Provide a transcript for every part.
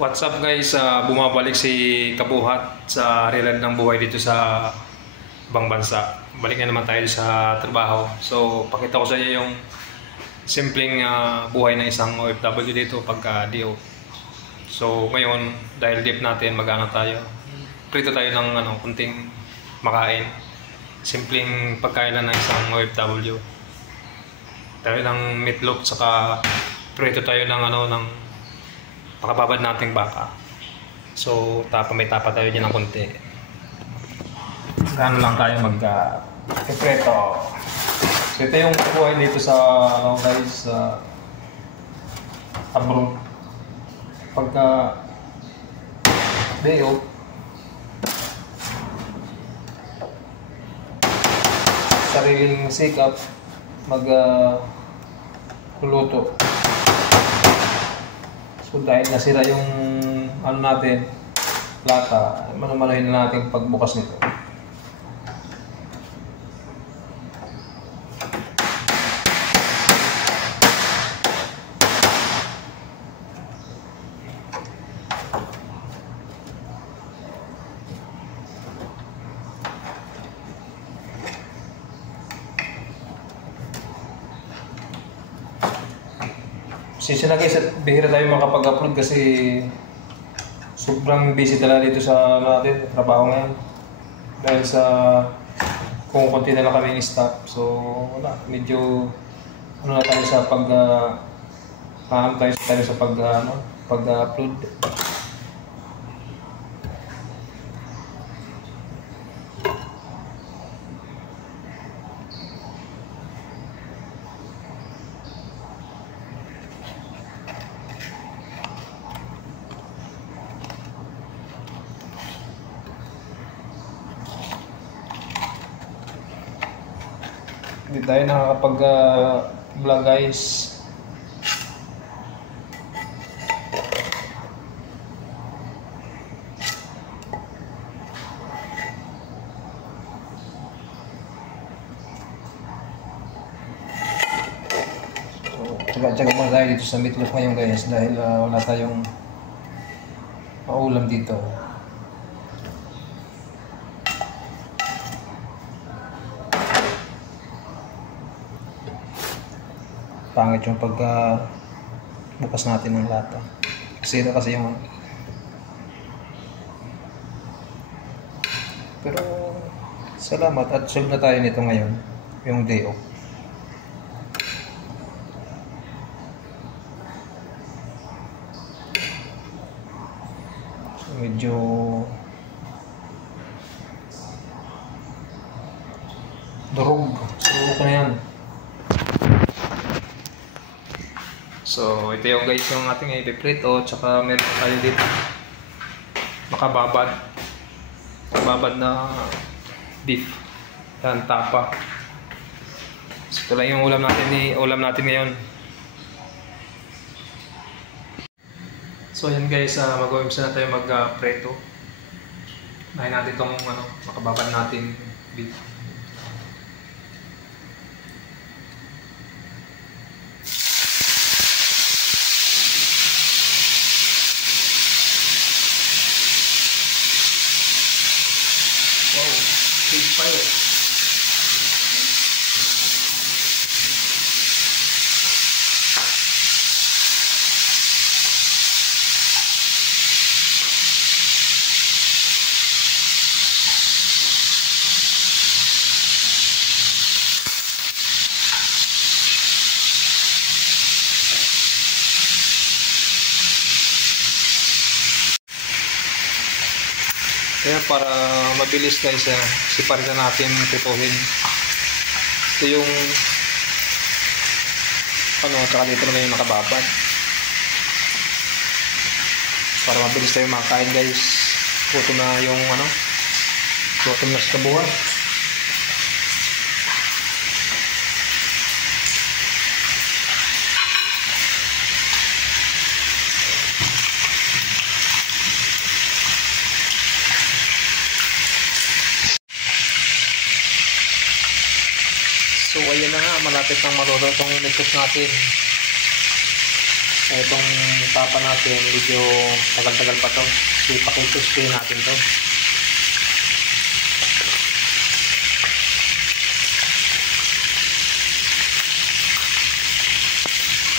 What's up guys, bumabalik si Kabuhat sa realidad ng buhay dito sa ibang bansa. Balik na naman tayo sa trabaho. So pakita ko sa inyo yung simpleng buhay ng isang OFW dito pagka DO. So ngayon, dahil dip natin, mag-ano tayo. Prito tayo ng kunting makain. Simpleng pagkain lang ng isang OFW. Tayo ng meatloaf, saka prito tayo ng ng makababad nating baka. So may tapa tayo dyan ng konti. Gano'n lang tayo mag-preto. So ito yung buhay dito sa guys, abroad. Pagka DO, sariling sikap luto. So dahil nasira yung natin, lata, manumanuhin na natin pagbukas nito. Sisi na guys, at bihira tayo makapag-upload kasi sobrang busy talaga dito sa natin, trabaho ngayon. Dahil sa kung konti na lang kami yung staff. So wala, medyo na tayo sa tayo sa pag-upload. Hindi tayo nakakapag-vlog guys. So, tsaga-tsaga muna tayo dito sa meatloaf ngayon guys dahil wala tayong paulam dito. Pangit yung bukas natin ng lata. Sira kasi yung Pero salamat at solve na tayo nito ngayon, yung day off. So, medyo durog. So okay na yan. So ito yung guys yung ating ipiprito, tsaka meron tayo dito makababad na beef, yan, tapa. So ito lang yung ulam natin ngayon. So yan guys, mag-umpisa na tayo mag-preto. Nahin natin itong makababad natin beef. Wow, big fire. Kaya para mabilis guys, siparin na natin prituhin. Ito yung tsaka dito naman yung nakababad. Para mabilis tayo makain guys. Gutom na yung gutom na sa Kabuhat. So ayan na nga, malapit nang maluto itong meatloaf natin. Itong tapa natin, medyo tagal-tagal pa to. So, pakituspin natin to.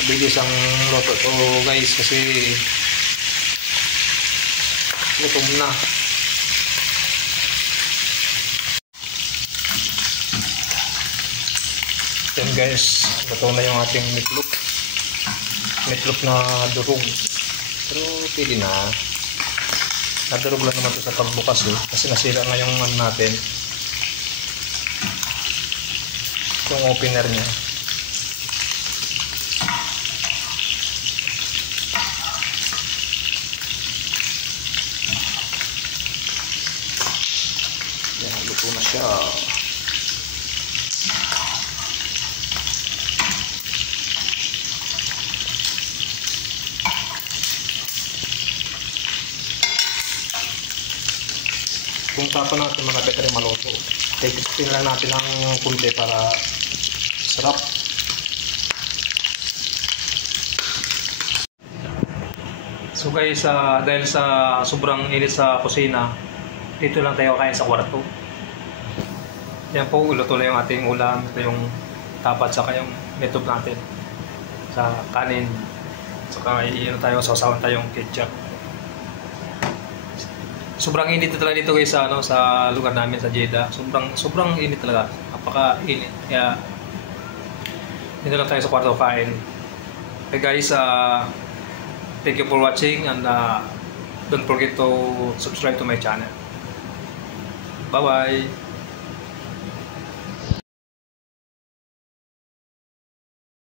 Mabilis ang luto to guys kasi gutom na. Then guys, luto na yung ating meatloaf. Meatloaf na durog. Pero pili na. Nadurog lang naman ito sa pagbukas kasi nasira nga yung ano natin. Yung opener niya. Yan, luto na siya. Kung tapa natin malapit rin maluto, take-spin lang natin ng kunti para sarap. So guys, dahil sa sobrang init sa kusina, dito lang tayo kain sa kwarto. Yan po, luto na yung ating ulam. Ito yung tapat saka yung meatloaf natin sa kanin. Saka sausawan tayong ketchup. Sobrang init talaga dito guys sa lugar namin sa Jeddah. Sobrang init talaga. Napaka-init. Kaya dito lang tayo sa kwarto kain. Okay guys, thank you for watching and don't forget to subscribe to my channel. Bye bye.